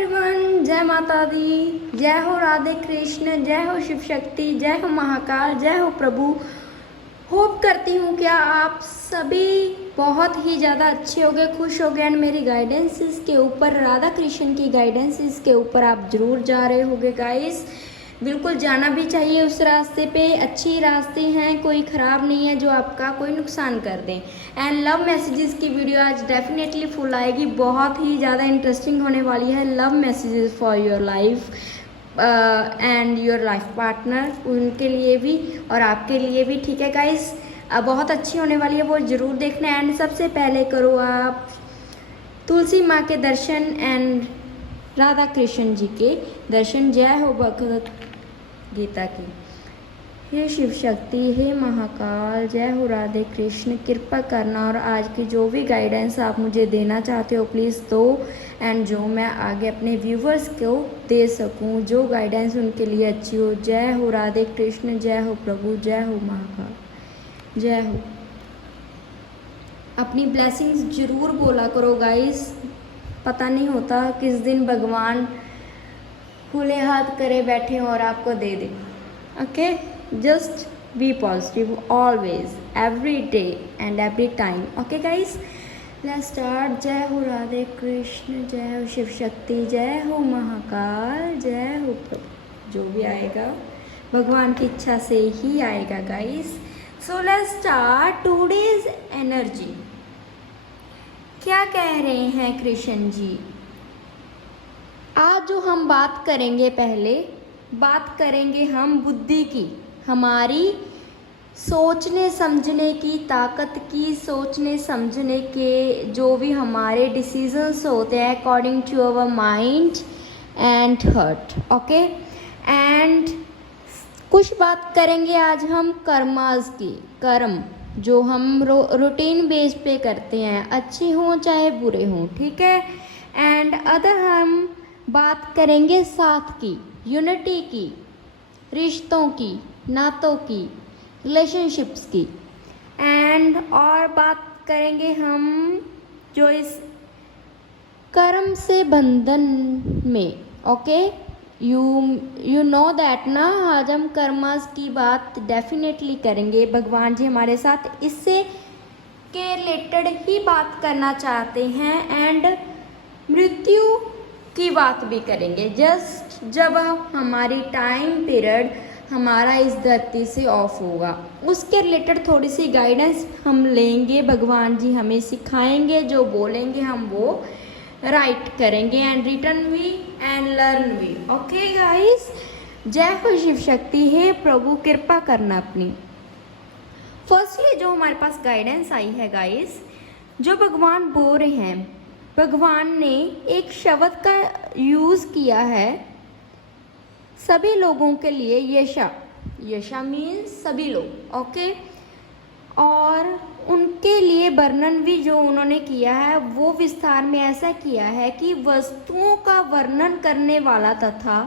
Everyone, जय माता दी, जय हो राधे कृष्ण, जय हो शिव शक्ति, जय हो महाकाल, जय हो प्रभु। होप करती हूँ क्या आप सभी बहुत ही ज़्यादा अच्छे हो गए, खुश हो गए एंड मेरी गाइडेंसेस के ऊपर, राधा कृष्ण की गाइडेंसेस के ऊपर आप ज़रूर जा रहे होगे गाइस। बिल्कुल जाना भी चाहिए उस रास्ते पे, अच्छी रास्ते हैं, कोई ख़राब नहीं है जो आपका कोई नुकसान कर दें। एंड लव मैसेजेस की वीडियो आज डेफिनेटली फुल आएगी, बहुत ही ज़्यादा इंटरेस्टिंग होने वाली है। Love messages for your life and your life partner, उनके लिए भी और आपके लिए भी, ठीक है गाइस। बहुत अच्छी होने वाली है, वो ज़रूर देखना। एंड सबसे पहले करो आप तुलसी माँ के दर्शन एंड राधा कृष्ण जी के दर्शन। जय हो भगवत गीता की। हे शिव शक्ति, हे महाकाल, जय हो राधे कृष्ण, कृपा करना और आज की जो भी गाइडेंस आप मुझे देना चाहते हो प्लीज़ दो, एंड जो मैं आगे अपने व्यूवर्स को दे सकूं, जो गाइडेंस उनके लिए अच्छी हो। जय हो राधे कृष्ण, जय हो प्रभु, जय हो महाकाल, जय हो। अपनी ब्लेसिंग्स जरूर बोला करो गाइस, पता नहीं होता किस दिन भगवान खुले हाथ करे बैठे और आपको दे दे। Okay, just be positive always, every day and every time. Okay guys, let's start. जय हो राधे कृष्ण, जय हो शिव शक्ति, जय हो महाकाल, जय हो प्रभु। जो भी आएगा भगवान की इच्छा से ही आएगा guys. So let's start today's energy. क्या कह रहे हैं कृष्ण जी? आज जो हम बात करेंगे, पहले बात करेंगे हम बुद्धि की, हमारी सोचने समझने की ताकत की, सोचने समझने के जो भी हमारे डिसीजंस होते हैं according to our mind and heart. Okay, and कुछ बात करेंगे आज हम कर्मास की, कर्म जो हम रूटीन बेस पे करते हैं, अच्छे हों चाहे बुरे हों, ठीक है। एंड अदर हम बात करेंगे साथ की, यूनिटी की, रिश्तों की, नातों की, रिलेशनशिप्स की। एंड और बात करेंगे हम जो इस कर्म से बंधन में, ओके, यू नो दैट ना, आज हम कर्मास की बात डेफिनेटली करेंगे। भगवान जी हमारे साथ इससे के रिलेटेड ही बात करना चाहते हैं। एंड मृत्यु की बात भी करेंगे, जस्ट जब हमारी टाइम पीरियड हमारा इस धरती से ऑफ होगा, उसके रिलेटेड थोड़ी सी गाइडेंस हम लेंगे। भगवान जी हमें सिखाएंगे, जो बोलेंगे हम वो राइट करेंगे एंड रिटर्न भी एंड लर्न भी। ओके गाइस, जय हो शिव शक्ति, हे प्रभु कृपा करना अपनी। फर्स्टली जो हमारे पास गाइडेंस आई है गाइस, जो भगवान बोल रहे हैं, भगवान ने एक शब्द का यूज़ किया है सभी लोगों के लिए, यशा। यशा मीन्स सभी लोग, ओके। और उनके लिए वर्णन भी जो उन्होंने किया है वो विस्तार में ऐसा किया है कि वस्तुओं का वर्णन करने वाला तथा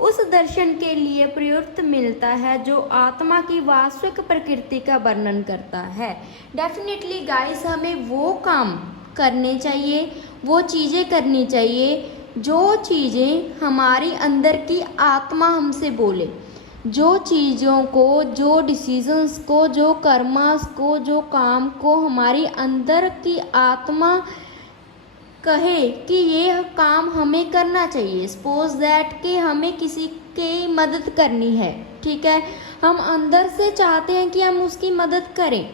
उस दर्शन के लिए प्रयुक्त मिलता है जो आत्मा की वास्तविक प्रकृति का वर्णन करता है। डेफिनेटली गाइस, हमें वो काम करने चाहिए, वो चीज़ें करनी चाहिए जो चीज़ें हमारी अंदर की आत्मा हमसे बोले, जो चीज़ों को, जो डिसीजंस को, जो कर्मास को, जो काम को हमारी अंदर की आत्मा कहे कि ये काम हमें करना चाहिए। सपोज दैट कि हमें किसी की मदद करनी है, ठीक है, हम अंदर से चाहते हैं कि हम उसकी मदद करें,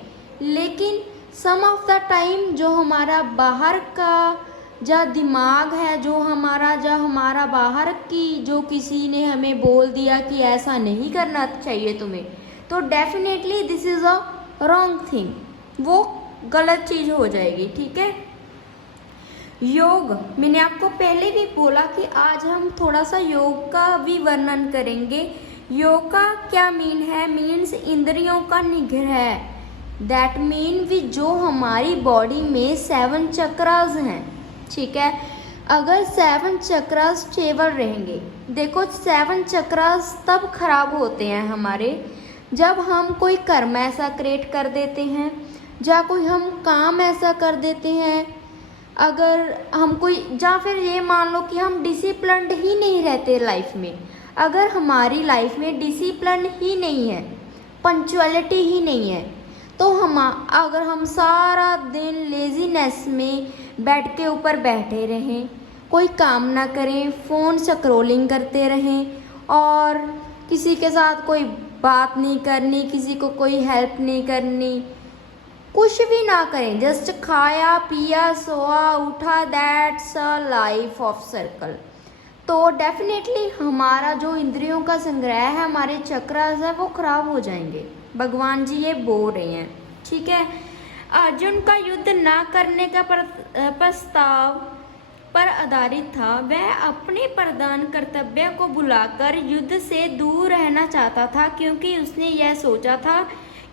लेकिन सम ऑफ द टाइम जो हमारा बाहर का जो दिमाग है, जो हमारा बाहर की, जो किसी ने हमें बोल दिया कि ऐसा नहीं करना चाहिए तुम्हें, तो definitely this is a wrong thing, वो गलत चीज़ हो जाएगी, ठीक है। योग, मैंने आपको पहले भी बोला कि आज हम थोड़ा सा योग का भी वर्णन करेंगे। योग का क्या मीन है? मीन्स इंद्रियों का निग्रह, दैट मीन भी जो हमारी बॉडी में 7 चक्रास हैं, ठीक है। अगर 7 चक्रास स्टेबल रहेंगे, देखो 7 चक्रास तब खराब होते हैं हमारे जब हम कोई कर्म ऐसा क्रिएट कर देते हैं, या कोई हम काम ऐसा कर देते हैं अगर हम कोई, या फिर ये मान लो कि हम डिसिप्लिन्ड ही नहीं रहते लाइफ में, अगर हमारी लाइफ में डिसिप्लिन ही नहीं है, पंक्चुअलिटी ही नहीं है, तो अगर हम सारा दिन लेजीनेस में बेड के ऊपर बैठे रहें, कोई काम ना करें, फ़ोन स्क्रॉलिंग करते रहें और किसी के साथ कोई बात नहीं करनी, किसी को कोई हेल्प नहीं करनी, कुछ भी ना करें, जस्ट खाया पिया सोया उठा, that's a life of circle, तो डेफिनेटली हमारा जो इंद्रियों का संग्रह है, हमारे चक्रास है, वो खराब हो जाएंगे। भगवान जी ये बोल रहे हैं, ठीक है। अर्जुन का युद्ध ना करने का प्रस्ताव पर आधारित था। वह अपने प्रधान कर्तव्य को भुलाकर युद्ध से दूर रहना चाहता था, क्योंकि उसने यह सोचा था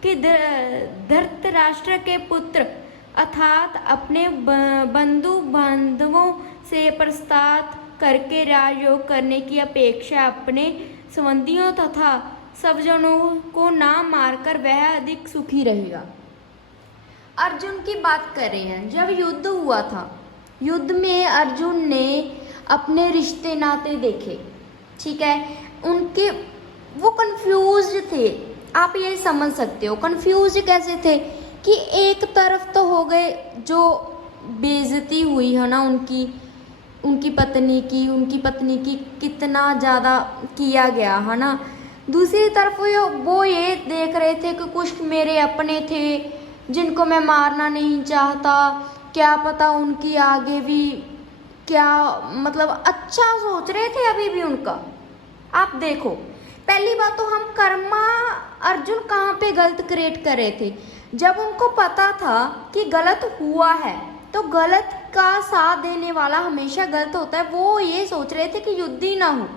कि धृतराष्ट्र के पुत्र अर्थात अपने बंधु बांधवों से प्रस्ताव करके राजयोग करने की अपेक्षा अपने संबंधियों तथा स्वजनों को ना मारकर वह अधिक सुखी रहेगा। अर्जुन की बात कर रहे हैं, जब युद्ध हुआ था, युद्ध में अर्जुन ने अपने रिश्ते नाते देखे, ठीक है, उनके वो कंफ्यूज थे। आप ये समझ सकते हो कंफ्यूज कैसे थे कि एक तरफ तो हो गए जो बेइज्जती हुई है ना उनकी पत्नी की कितना ज़्यादा किया गया है ना, दूसरी तरफ वो ये देख रहे थे कि कुछ मेरे अपने थे जिनको मैं मारना नहीं चाहता, क्या पता उनकी आगे भी क्या, मतलब अच्छा सोच रहे थे अभी भी उनका। आप देखो, पहली बात तो हम कर्मा, अर्जुन कहाँ पे गलत क्रिएट कर रहे थे, जब उनको पता था कि गलत हुआ है तो गलत का साथ देने वाला हमेशा गलत होता है, वो ये सोच रहे थे कि युद्ध ही ना हो,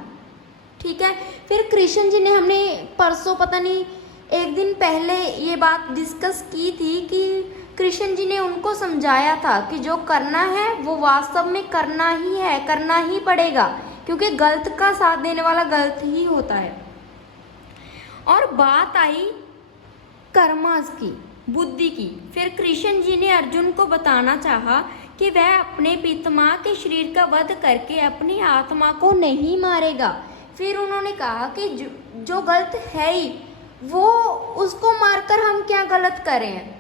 ठीक है। फिर कृष्ण जी ने, हमने परसों पता नहीं एक दिन पहले ये बात डिस्कस की थी कि कृष्ण जी ने उनको समझाया था कि जो करना है वो वास्तव में करना ही है, करना ही पड़ेगा, क्योंकि गलत का साथ देने वाला गलत ही होता है। और बात आई कर्मास की, बुद्धि की। फिर कृष्ण जी ने अर्जुन को बताना चाहा कि वह अपने पितामह के शरीर का वध करके अपनी आत्मा को नहीं मारेगा। फिर उन्होंने कहा कि जो गलत है ही वो, उसको मारकर हम क्या गलत कर रहे हैं,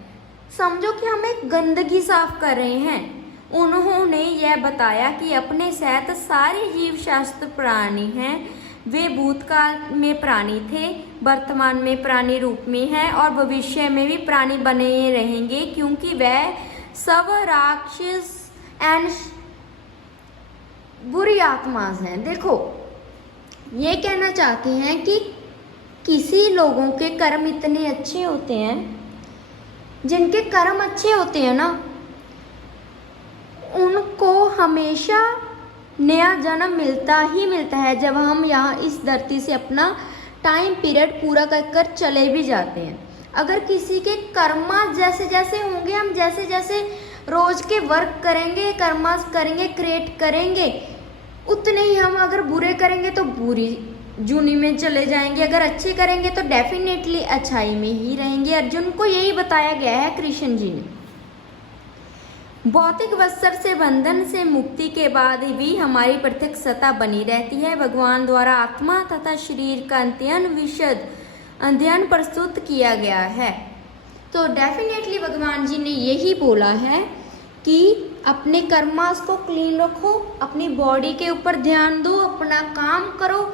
समझो कि हम एक गंदगी साफ कर रहे हैं। उन्होंने यह बताया कि अपने सहित सारे जीव शास्त्र प्राणी हैं, वे भूतकाल में प्राणी थे, वर्तमान में प्राणी रूप में हैं और भविष्य में भी प्राणी बने रहेंगे, क्योंकि वह सब राक्षस एंड बुरी आत्मा हैं। देखो, ये कहना चाहते हैं कि किसी लोगों के कर्म इतने अच्छे होते हैं, जिनके कर्म अच्छे होते हैं ना, उनको हमेशा नया जन्म मिलता ही मिलता है जब हम यहाँ इस धरती से अपना टाइम पीरियड पूरा कर कर चले भी जाते हैं। अगर किसी के कर्मा जैसे जैसे होंगे, हम जैसे जैसे रोज के वर्क करेंगे, कर्मास करेंगे, क्रिएट करेंगे, उतने ही हम अगर बुरे करेंगे तो बुरी जूनी में चले जाएंगे, अगर अच्छे करेंगे तो डेफिनेटली अच्छाई में ही रहेंगे। अर्जुन को यही बताया गया है कृष्ण जी ने। भौतिक वस्त्र से बंधन से मुक्ति के बाद भी हमारी प्रत्यक्ष सत्ता बनी रहती है। भगवान द्वारा आत्मा तथा शरीर का विशद अध्ययन प्रस्तुत किया गया है। तो डेफिनेटली भगवान जी ने यही बोला है कि अपने कर्मास को क्लीन रखो, अपनी बॉडी के ऊपर ध्यान दो, अपना काम करो,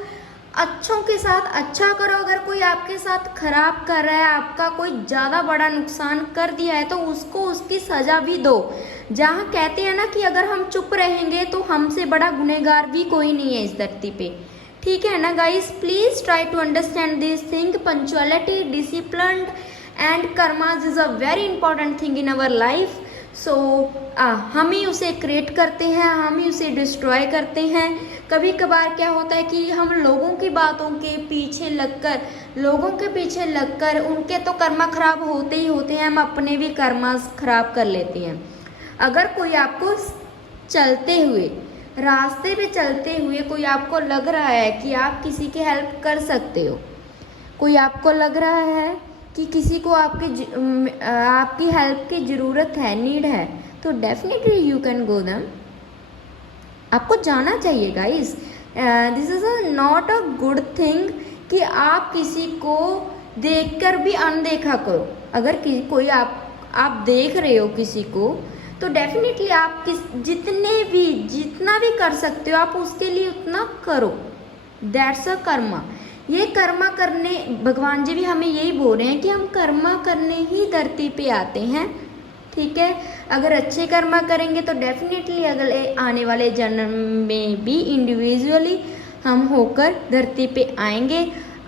अच्छों के साथ अच्छा करो। अगर कोई आपके साथ खराब कर रहा है, आपका कोई ज़्यादा बड़ा नुकसान कर दिया है, तो उसको उसकी सज़ा भी दो। जहाँ कहते हैं ना कि अगर हम चुप रहेंगे तो हमसे बड़ा गुनहगार भी कोई नहीं है इस धरती पे, ठीक है ना guys. Please try to understand this thing. Punctuality, discipline and कर्मास is a very important thing in our life. So हम ही उसे क्रिएट करते हैं, हम ही उसे डिस्ट्रॉय करते हैं। कभी कभार क्या होता है कि हम लोगों की बातों के पीछे लगकर उनके तो कर्मा खराब होते ही होते हैं, हम अपने भी कर्मा खराब कर लेते हैं। अगर कोई आपको रास्ते पे चलते हुए कोई आपको लग रहा है कि आप किसी की हेल्प कर सकते हो, कोई आपको लग रहा है कि किसी को आपकी हेल्प की ज़रूरत है, नीड है, तो definitely you can go them, आपको जाना चाहिए guys. This is not a good thing कि आप किसी को देखकर भी अनदेखा करो। अगर कोई आप देख रहे हो किसी को, तो डेफिनेटली आप जितना भी कर सकते हो आप उसके लिए उतना करो। That's a Karma. ये कर्मा करने, भगवान जी भी हमें यही बोल रहे हैं कि हम कर्मा करने ही धरती पे आते हैं, ठीक है। अगर अच्छे कर्मा करेंगे तो डेफिनेटली अगले आने वाले जन्म में भी इंडिविजुअली हम होकर धरती पे आएंगे।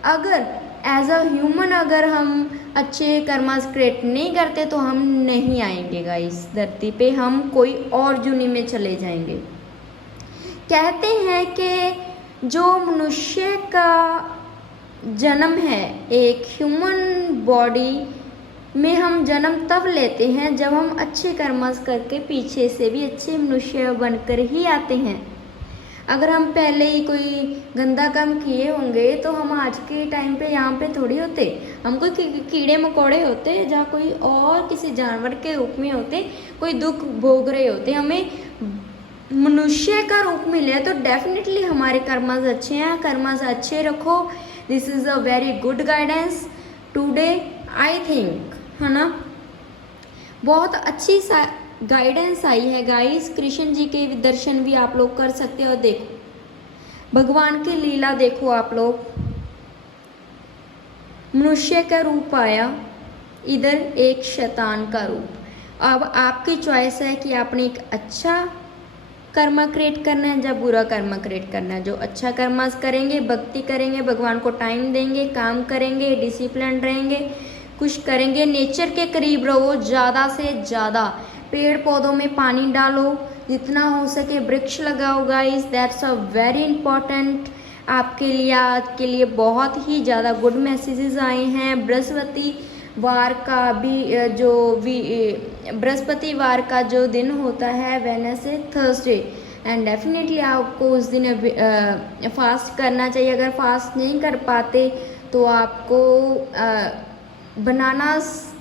अगर एज अ ह्यूमन अगर हम अच्छे कर्मा क्रिएट नहीं करते तो हम नहीं आएंगे गाइस धरती पे, हम कोई और जुनी में चले जाएंगे। कहते हैं कि जो मनुष्य का जन्म है, एक ह्यूमन बॉडी में हम जन्म तब लेते हैं जब हम अच्छे कर्मस करके पीछे से भी अच्छे मनुष्य बनकर ही आते हैं। अगर हम पहले ही कोई गंदा काम किए होंगे तो हम आज के टाइम पे यहाँ पे थोड़ी होते, हम कोई कीड़े मकोड़े होते जहाँ कोई और किसी जानवर के रूप में होते, कोई दुख भोग रहे होते। हमें मनुष्य का रूप मिले तो डेफिनेटली हमारे कर्मस अच्छे हैं, कर्मस अच्छे रखो। This is a very good guidance today I think, है ना। बहुत अच्छी गाइडेंस आई है गाइस। कृष्ण जी के दर्शन भी आप लोग कर सकते हो। देखो भगवान की लीला देखो आप लोग, मनुष्य का रूप आया, इधर एक शैतान का रूप। अब आपकी चॉइस है कि आपने एक अच्छा कर्मा क्रिएट करना है या बुरा कर्मा क्रिएट करना है। जो अच्छा कर्मा करेंगे, भक्ति करेंगे, भगवान को टाइम देंगे, काम करेंगे, डिसिप्लिन रहेंगे, कुछ करेंगे, नेचर के करीब रहो, ज़्यादा से ज़्यादा पेड़ पौधों में पानी डालो, जितना हो सके वृक्ष लगाओ guys. That's a very important. आपके लिए आज के लिए बहुत ही ज़्यादा गुड मैसेजेस आए हैं। बृहस्पतिवार का जो दिन होता है वेडनेसडे थर्सडे, एंड डेफिनेटली आपको उस दिन फास्ट करना चाहिए। अगर फास्ट नहीं कर पाते तो आपको बनानास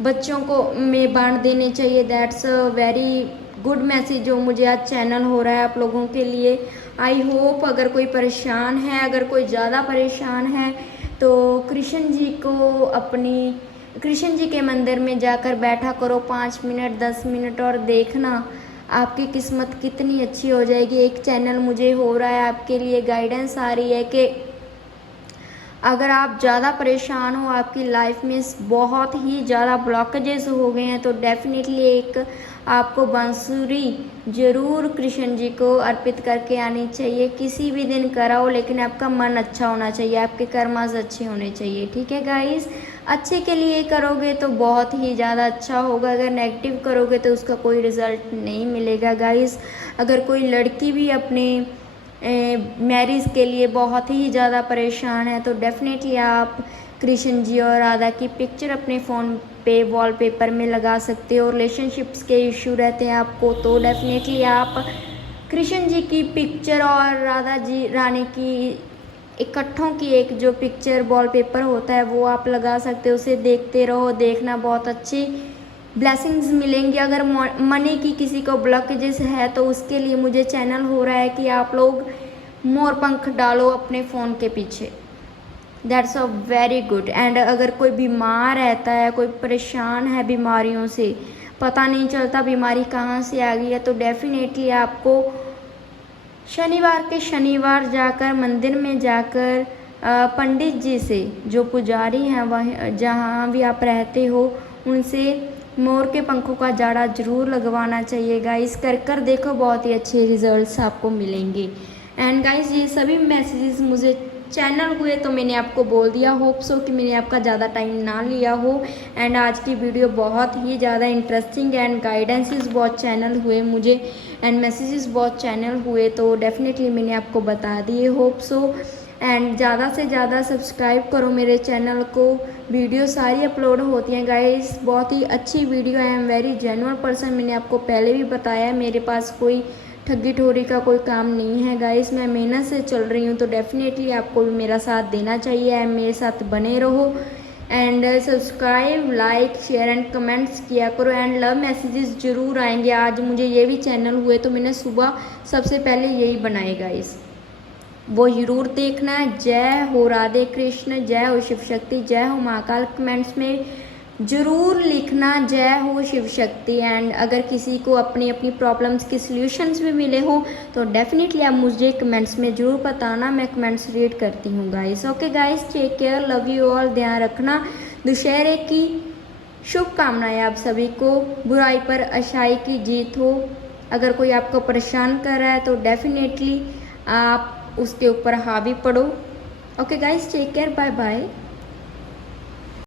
बच्चों को में बांट देने चाहिए। That's a very good message जो मुझे आज चैनल हो रहा है आप लोगों के लिए। आई होप अगर कोई परेशान है, अगर कोई ज़्यादा परेशान है तो कृष्ण जी के मंदिर में जाकर बैठा करो 5 मिनट 10 मिनट, और देखना आपकी किस्मत कितनी अच्छी हो जाएगी। एक चैनल मुझे हो रहा है आपके लिए, गाइडेंस आ रही है कि अगर आप ज़्यादा परेशान हो, आपकी लाइफ में बहुत ही ज़्यादा ब्लॉकेजेस हो गए हैं, तो डेफिनेटली एक आपको बांसुरी ज़रूर कृष्ण जी को अर्पित करके आनी चाहिए। किसी भी दिन कराओ, लेकिन आपका मन अच्छा होना चाहिए, आपके कर्मास अच्छे होने चाहिए, ठीक है गाइस। अच्छे के लिए करोगे तो बहुत ही ज़्यादा अच्छा होगा, अगर नेगेटिव करोगे तो उसका कोई रिज़ल्ट नहीं मिलेगा गाइस। अगर कोई लड़की भी अपने मैरिज के लिए बहुत ही ज़्यादा परेशान है तो डेफिनेटली आप कृष्ण जी और राधा की पिक्चर अपने फ़ोन पे वॉलपेपर में लगा सकते हो। रिलेशनशिप्स के इशू रहते हैं आपको तो डेफिनेटली आप कृष्ण जी की पिक्चर और राधा जी रानी की इकट्ठों की एक जो पिक्चर वॉलपेपर होता है वो आप लगा सकते हो। उसे देखते रहो, देखना बहुत अच्छी ब्लेसिंग्स मिलेंगी। अगर मनी की किसी को ब्लॉकेजेस है तो उसके लिए मुझे चैनल हो रहा है कि आप लोग मोर पंख डालो अपने फ़ोन के पीछे। That's a very good. And अगर कोई बीमार रहता है, कोई परेशान है बीमारियों से, पता नहीं चलता बीमारी कहाँ से आ गई है, तो डेफिनेटली आपको शनिवार जाकर मंदिर में जाकर पंडित जी से, जो पुजारी हैं वह जहाँ भी आप रहते हो, उनसे मोर के पंखों का जाड़ा जरूर लगवाना चाहिए गाइस। कर देखो, बहुत ही अच्छे रिजल्ट्स आपको मिलेंगे। एंड गाइस ये सभी मैसेजेस मुझे चैनल हुए तो मैंने आपको बोल दिया। होप सो कि मैंने आपका ज़्यादा टाइम ना लिया हो। एंड आज की वीडियो बहुत ही ज़्यादा इंटरेस्टिंग एंड गाइडेंसेस बहुत चैनल हुए मुझे, एंड मैसेजेस बहुत चैनल हुए, तो डेफिनेटली मैंने आपको बता दिए। होप सो एंड ज़्यादा से ज़्यादा सब्सक्राइब करो मेरे चैनल को। वीडियो सारी अपलोड होती हैं गाइस, बहुत ही अच्छी वीडियो है। I am very genuine person, मैंने आपको पहले भी बताया, मेरे पास कोई ठगी ठोरी का कोई काम नहीं है गाइस। मैं मेहनत से चल रही हूँ, तो डेफिनेटली आपको भी मेरा साथ देना चाहिए एंड मेरे साथ बने रहो। And subscribe, like, share and comments किया करो एंड लव मैसेजेस ज़रूर आएंगे। आज मुझे ये भी चैनल हुए तो मैंने सुबह सबसे पहले यही बनाए गाइस, वो ज़रूर देखना है। जय हो राधे कृष्ण, जय हो शिव शक्ति, जय हो महाकाल। कमेंट्स में ज़रूर लिखना जय हो शिव शक्ति। एंड अगर किसी को अपनी अपनी प्रॉब्लम्स के सॉल्यूशंस भी मिले हो तो डेफिनेटली आप मुझे कमेंट्स में ज़रूर बताना, मैं कमेंट्स रीड करती हूँ guys. Okay guys, take care, love you all. ध्यान रखना। दशहरे की शुभकामनाएं आप सभी को। बुराई पर अच्छाई की जीत हो। अगर कोई आपको परेशान कर रहा है तो डेफिनेटली आप उसके ऊपर हावी पड़ो। Okay guys, take care, bye bye.